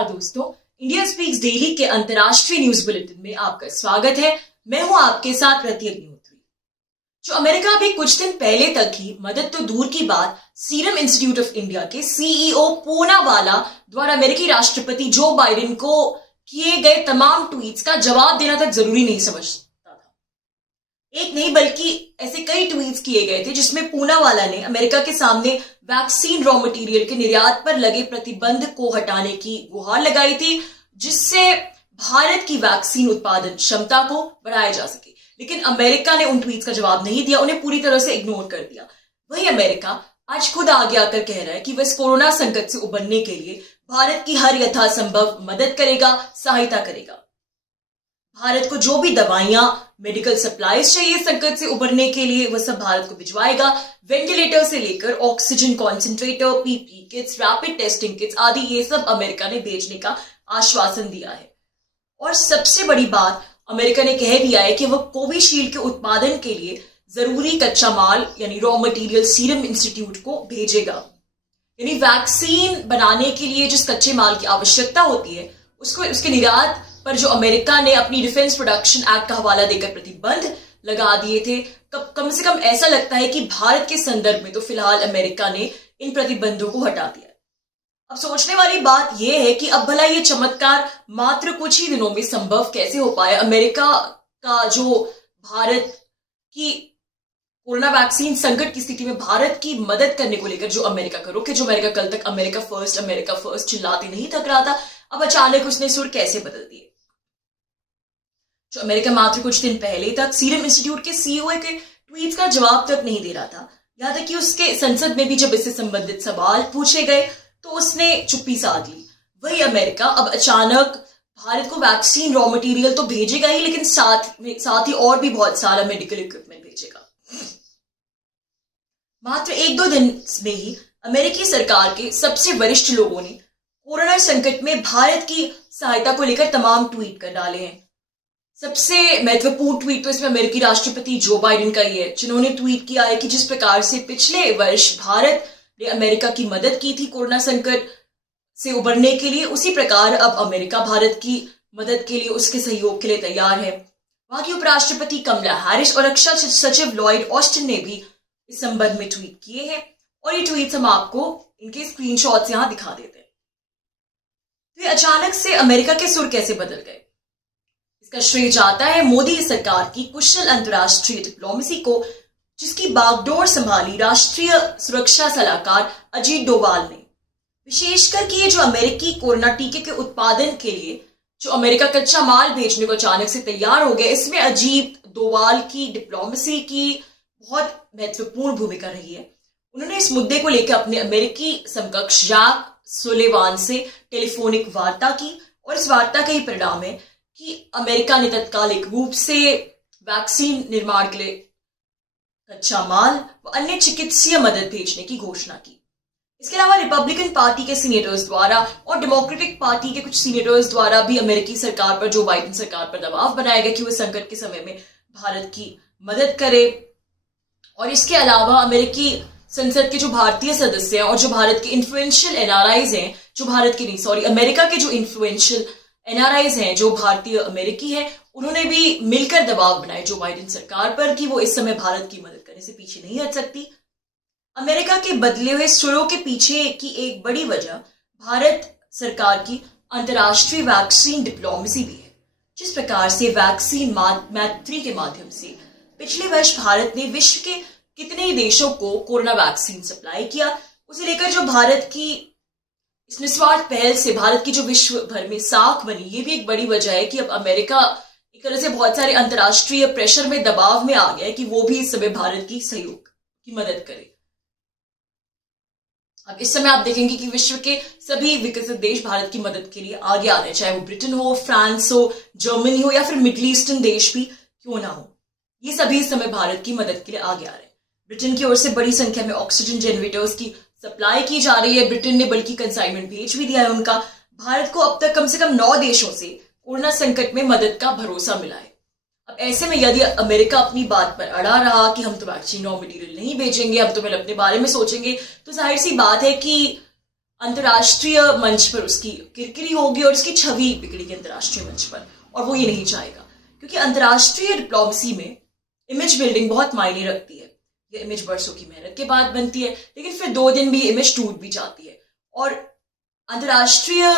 नमस्कार दोस्तों, India speaks daily के अंतर्राष्ट्रीय न्यूज बुलेटिन में आपका स्वागत है। मैं हूं आपके साथ प्रति अग्निहोत्री। जो अमेरिका अभी कुछ दिन पहले तक ही मदद तो दूर की बात, सीरम इंस्टीट्यूट ऑफ इंडिया के सीईओ पूनावाला द्वारा अमेरिकी राष्ट्रपति जो बाइडेन को किए गए तमाम ट्वीट्स का जवाब देना तक जरूरी नहीं समझता था। एक नहीं बल्कि ऐसे कई ट्वीट्स किए गए थे जिसमें पूनावाला ने अमेरिका के सामने वैक्सीन रॉ मटेरियल के निर्यात पर लगे प्रतिबंध को हटाने की गुहार लगाई थी, जिससे भारत की वैक्सीन उत्पादन क्षमता को बढ़ाया जा सके। लेकिन अमेरिका ने उन ट्वीट्स का जवाब नहीं दिया, उन्हें पूरी तरह से इग्नोर कर दिया। वहीं अमेरिका आज खुद आगे आकर कह रहा है कि वह इस कोरोना संकट से उबरने के लिए भारत की हर यथासंभव मदद करेगा, सहायता करेगा। भारत को जो भी दवाइयां, मेडिकल सप्लाईज चाहिए संकट से उबरने के लिए, वह सब भारत को भिजवाएगा। वेंटिलेटर से लेकर oxygen concentrator, PP kits, rapid testing kits आदि ये सब अमेरिका ने भेजने का आश्वासन दिया है। और सबसे बड़ी बात, अमेरिका ने कह दिया है कि वह कोविशील्ड के उत्पादन के लिए जरूरी कच्चा माल यानी रॉ मटेरियल सीरम इंस्टीट्यूट को भेजेगा। यानी वैक्सीन बनाने के लिए जिस कच्चे माल की आवश्यकता होती है उसको, उसके निर्यात पर जो अमेरिका ने अपनी डिफेंस प्रोडक्शन एक्ट का हवाला देकर प्रतिबंध लगा दिए थे, कम से कम ऐसा लगता है कि भारत के संदर्भ में तो फिलहाल अमेरिका ने इन प्रतिबंधों को हटा दिया। अब सोचने वाली बात यह है कि अब भला ये चमत्कार मात्र कुछ ही दिनों में संभव कैसे हो पाया। अमेरिका का जो भारत की कोरोना वैक्सीन संकट की स्थिति में भारत की मदद करने को लेकर जो अमेरिका का रुख है, जो अमेरिका कल तक अमेरिका फर्स्ट चिल्लाते नहीं थक रहा था, अब अचानक उसने सुर कैसे बदल दिए। जो अमेरिका मात्र कुछ दिन पहले तक सीरम इंस्टीट्यूट के सीईओ के ट्वीट्स का जवाब तक नहीं दे रहा था, यहां तक कि उसके संसद में भी जब इससे संबंधित सवाल पूछे गए तो उसने चुप्पी साध ली। वही अमेरिका अब अचानक भारत को वैक्सीन रॉ मटेरियल तो भेजेगा ही, लेकिन साथ ही और भी बहुत सारा मेडिकल इक्विपमेंट भेजेगा। मात्र 1-2 दिन में ही अमेरिकी सरकार के सबसे वरिष्ठ लोगों ने कोरोना संकट में भारत की सहायता को लेकर तमाम ट्वीट कर डाले हैं। सबसे महत्वपूर्ण ट्वीट तो इसमें अमेरिकी राष्ट्रपति जो बाइडेन का ही है, जिन्होंने ट्वीट किया है कि जिस प्रकार से पिछले वर्ष भारत ने अमेरिका की मदद की थी कोरोना संकट से उबरने के लिए, उसी प्रकार अब अमेरिका भारत की मदद के लिए, उसके सहयोग के लिए तैयार है। वहां की उपराष्ट्रपति कमला हैरिस और रक्षा सचिव लॉयड ऑस्टिन ने भी इस संबंध में ट्वीट किए हैं और ये ट्वीट हम आपको इनके स्क्रीनशॉट्स यहां दिखा देते हैं। तो ये अचानक से अमेरिका के सुर कैसे बदल गए, इसका श्रेय जाता है मोदी सरकार की कुशल अंतर्राष्ट्रीय डिप्लोमेसी को, जिसकी बागडोर संभाली राष्ट्रीय सुरक्षा सलाहकार अजीत डोवाल ने। विशेषकर कि ये जो अमेरिकी कोरोना टीके के उत्पादन के लिए जो अमेरिका कच्चा माल भेजने को अचानक से तैयार हो गए, इसमें अजीत डोवाल की डिप्लोमेसी की बहुत महत्वपूर्ण भूमिका रही है। उन्होंने इस मुद्दे को लेकर अपने अमेरिकी समकक्ष जैक सुलेवान से टेलीफोनिक वार्ता की और इस वार्ता का ही परिणाम है कि अमेरिका ने तत्कालिक रूप से वैक्सीन निर्माण के लिए कच्चा माल व अन्य चिकित्सीय मदद भेजने की घोषणा की। इसके अलावा रिपब्लिकन पार्टी के सीनेटर्स द्वारा और डेमोक्रेटिक पार्टी के कुछ सीनेटर्स द्वारा भी अमेरिकी सरकार पर, जो बाइडेन सरकार पर दबाव बनाया गया कि वह संकट के समय में भारत की मदद करे। और इसके अलावा अमेरिकी संसद के जो भारतीय सदस्य हैं और जो भारत के इन्फ्लुएंशियल एनआरआईज हैं, अमेरिका के जो इन्फ्लुएंशियल एनआरआईज हैं जो भारतीय अमेरिकी हैं, उन्होंने भी मिलकर दबाव बनाए जो बाइडेन सरकार पर कि वो इस समय भारत की मदद करने से पीछे नहीं हट सकती। अमेरिका के बदले हुए सुरों के पीछे की एक बड़ी वजह भारत सरकार की अंतर्राष्ट्रीय वैक्सीन डिप्लोमेसी भी है। जिस प्रकार से वैक्सीन मैत्री के माध्यम से पिछले वर्ष भारत ने विश्व के कितने ही देशों को कोरोना वैक्सीन सप्लाई किया, उसे लेकर जो भारत की इस निस्वार्थ पहल से भारत की जो विश्व भर में साख बनी, ये भी एक बड़ी वजह है कि अब अमेरिका एक तरह से बहुत सारे अंतर्राष्ट्रीय प्रेशर में, दबाव में आ गया है कि वो भी इस समय भारत की सहयोग की मदद करे। अब इस समय आप देखेंगे कि विश्व के सभी विकसित देश भारत की मदद के लिए आगे आ रहे हैं, चाहे वो ब्रिटेन हो, फ्रांस हो, जर्मनी हो या फिर मिडिल ईस्टर्न देश भी क्यों ना हो, ये सभी इस समय भारत की मदद के लिए आगे आ रहे हैं। ब्रिटेन की ओर से बड़ी संख्या में ऑक्सीजन जनरेटर्स की सप्लाई की जा रही है। ब्रिटेन ने बल्कि कंसाइनमेंट भेज भी दिया है उनका। भारत को अब तक कम से कम 9 देशों से कोरोना संकट में मदद का भरोसा मिला है। अब ऐसे में यदि अमेरिका अपनी बात पर अड़ा रहा कि हम तो वैक्सीन रॉ मटेरियल नहीं भेजेंगे, हम तो पहले अपने बारे में सोचेंगे, तो जाहिर सी बात है कि अंतर्राष्ट्रीय मंच पर उसकी किरकिरी होगी और उसकी छवि बिगड़ेगी अंतर्राष्ट्रीय मंच पर, और वो ये नहीं चाहेगा, क्योंकि अंतर्राष्ट्रीय डिप्लोमेसी में इमेज बिल्डिंग बहुत मायने रखती है। ये इमेज बरसों की मेहनत के बाद बनती है, लेकिन फिर 2 दिन भी इमेज टूट भी जाती है। और अंतर्राष्ट्रीय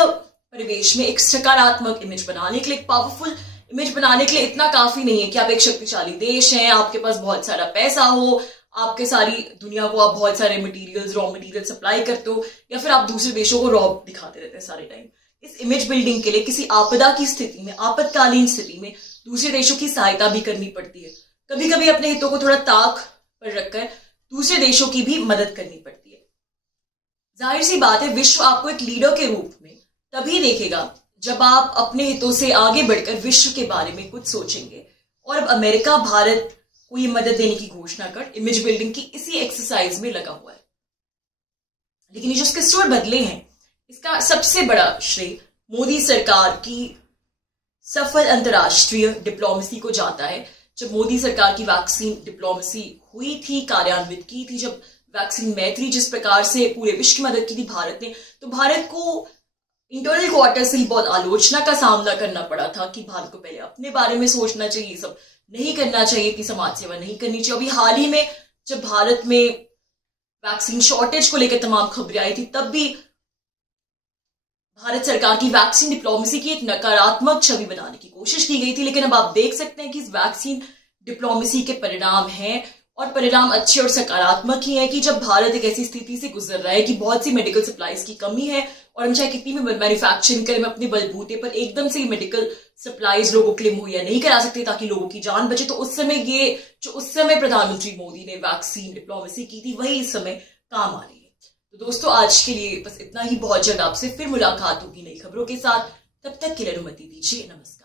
परिवेश में एक सकारात्मक इमेज बनाने के लिए, एक पावरफुल इमेज बनाने के लिए इतना काफी नहीं है कि आप एक शक्तिशाली देश हैं, आपके पास बहुत सारा पैसा हो, आपके सारी दुनिया को आप बहुत सारे मटेरियल्स, रॉ मटेरियल सप्लाई करते हो, या फिर आप दूसरे देशों को रॉ दिखाते रहते हैं सारे टाइम। इस इमेज बिल्डिंग के लिए किसी आपदा की स्थिति में, आपातकालीन स्थिति में दूसरे देशों की सहायता भी करनी पड़ती है। कभी कभी अपने हितों को थोड़ा ताक पर रखकर दूसरे देशों की भी मदद करनी पड़ती है। जाहिर सी बात है, विश्व आपको एक लीडर के रूप में तभी देखेगा जब आप अपने हितों से आगे बढ़कर विश्व के बारे में कुछ सोचेंगे। और अब अमेरिका भारत को ये मदद देने की घोषणा कर इमेज बिल्डिंग की इसी एक्सरसाइज में लगा हुआ है। लेकिन ये जो उसके स्वर बदले हैं, इसका सबसे बड़ा श्रेय मोदी सरकार की सफल अंतर्राष्ट्रीय डिप्लोमेसी को जाता है। जब मोदी सरकार की वैक्सीन डिप्लोमेसी हुई थी, कार्यान्वित की थी, जब वैक्सीन मैत्री जिस प्रकार से पूरे विश्व की मदद की थी भारत ने, तो भारत को इंटरनल क्वार्टर से ही बहुत आलोचना का सामना करना पड़ा था कि भारत को पहले अपने बारे में सोचना चाहिए, सब नहीं करना चाहिए, कि समाज सेवा नहीं करनी चाहिए। अभी हाल ही में जब भारत में वैक्सीन शॉर्टेज को लेकर तमाम खबरें आई थी, तब भी भारत सरकार की वैक्सीन डिप्लोमेसी की एक नकारात्मक छवि बनाने की कोशिश की गई थी। लेकिन अब आप देख सकते हैं कि इस वैक्सीन डिप्लोमेसी के परिणाम हैं, और परिणाम अच्छे और सकारात्मक ही है कि जब भारत एक ऐसी स्थिति से गुजर रहा है कि बहुत सी मेडिकल सप्लाईज की कमी है, और हम चाहे कितनी भी मैन्युफैक्चरिंग करें, अपने बलबूते पर एकदम से मेडिकल सप्लाईज लोगों के लिए मुहैया नहीं करा सकते ताकि लोगों की जान बचे। तो उस समय ये जो उस समय प्रधानमंत्री मोदी ने वैक्सीन डिप्लोमेसी की थी, वही इस समय काम आ रही है। तो दोस्तों, आज के लिए बस इतना ही। बहुत जल्द आपसे फिर मुलाकात होगी नई खबरों के साथ। तब तक के लिए अनुमति दीजिए। नमस्कार।